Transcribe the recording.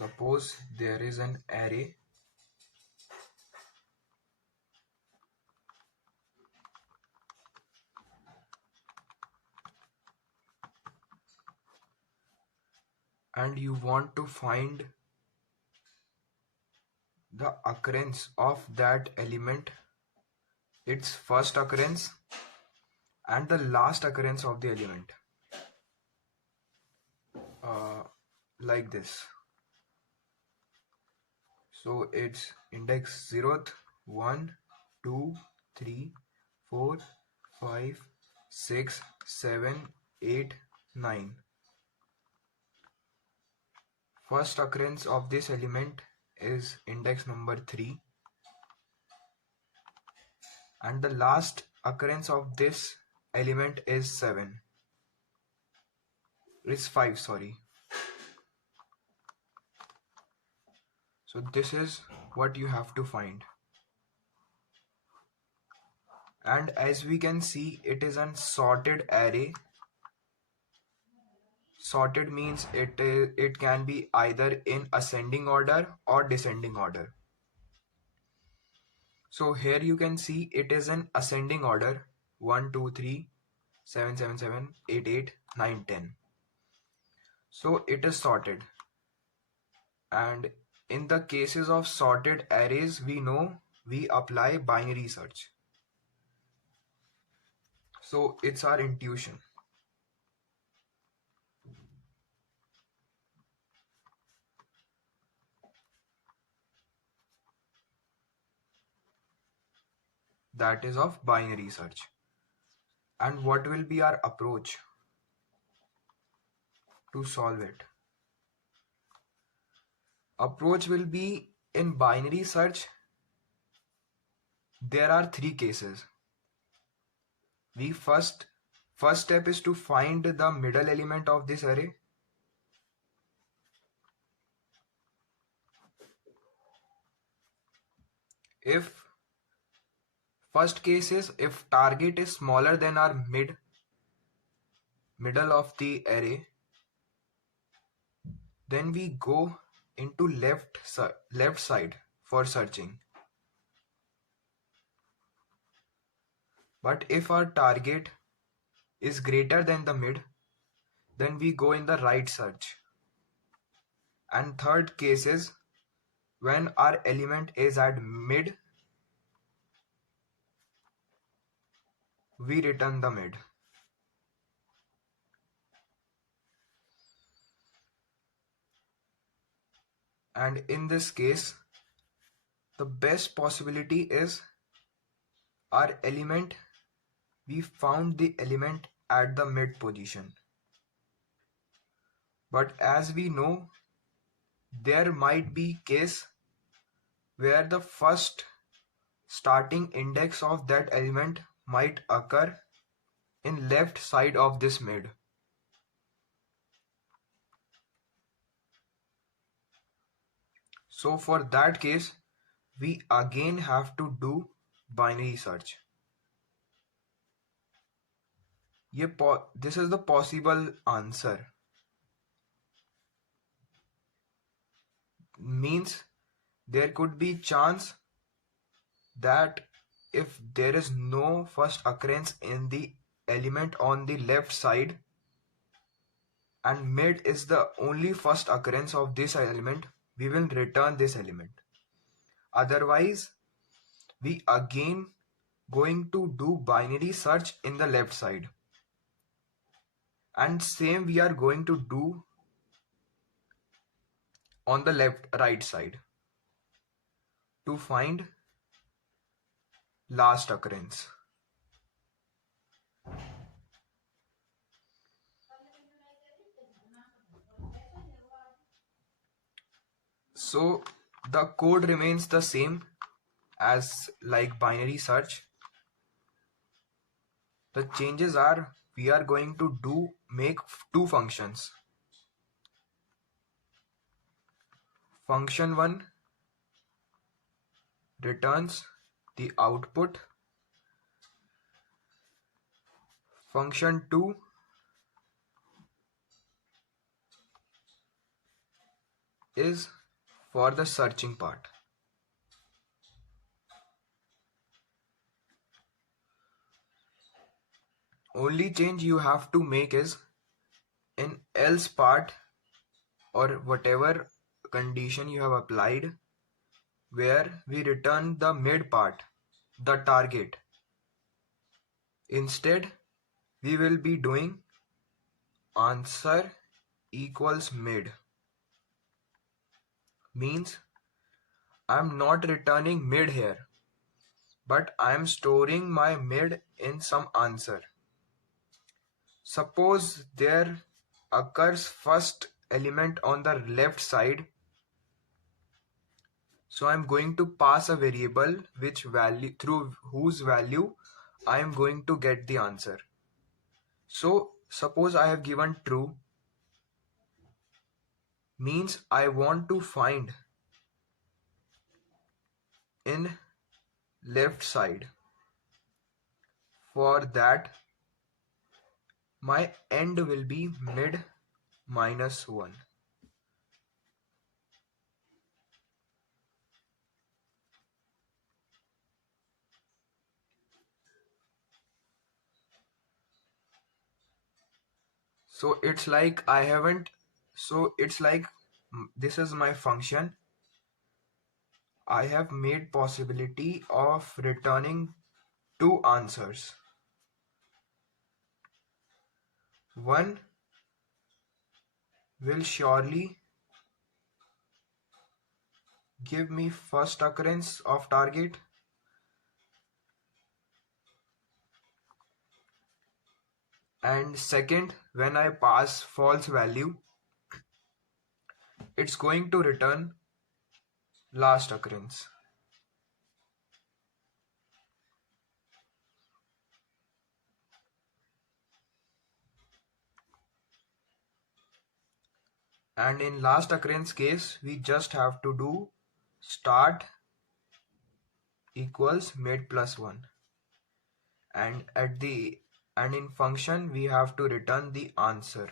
Suppose there is an array and you want to find the occurrence of that element, its first occurrence and the last occurrence of the element, like this. So it's index 0th, 1, 2, 3, 4, 5, 6, 7, 8, 9. First occurrence of this element is index number 3 and the last occurrence of this element is 5, sorry. So this is what you have to find. And as we can see, it is an sorted array. Sorted means it can be either in ascending order or descending order. So here you can see it is an ascending order: 1, 2, 3, 7, 7, 7, 8, 8, 9, 10. So it is sorted. And in the cases of sorted arrays, we know we apply binary search. So it's our intuition. That is of binary search. And what will be our approach to solve it? Approach will be, in binary search, there are 3 cases. First step is to find the middle element of this array. If first case is if target is smaller than our middle of the array, then we go into left side for searching. But if our target is greater than the mid, then we go in the right search. And third case is when our element is at mid, we return the mid. And in this case, the best possibility is our element, we found the element at the mid position. But as we know, there might be case where the first starting index of that element might occur in left side of this mid. So for that case, we again have to do binary search. This is the possible answer. Means there could be chance that if there is no first occurrence in the element on the left side and mid is the only first occurrence of this element, we will return this element. Otherwise, we again going to do binary search in the left side. And same we are going to do on the right side to find last occurrence. So the code remains the same as like binary search. The changes are we are going to make 2 functions. Function 1 returns the output. Function 2 is for the searching part. Only change you have to make is in else part or whatever condition you have applied, where we return the mid part, the target. Instead, we will be doing answer equals mid. Means I'm not returning mid here, but I'm storing my mid in some answer. Suppose there occurs first element on the left side, so I'm going to pass a variable which value through whose value I am going to get the answer. So suppose I have given true, means I want to find in left side. For that, my end will be mid minus 1. So it's like I haven't, so it's like this is my function. I have made possibility of returning two answers. One will surely give me first occurrence of target, and second, when I pass false value, it's going to return last occurrence. And in last occurrence case, we just have to do start equals mid plus 1, and in function we have to return the answer.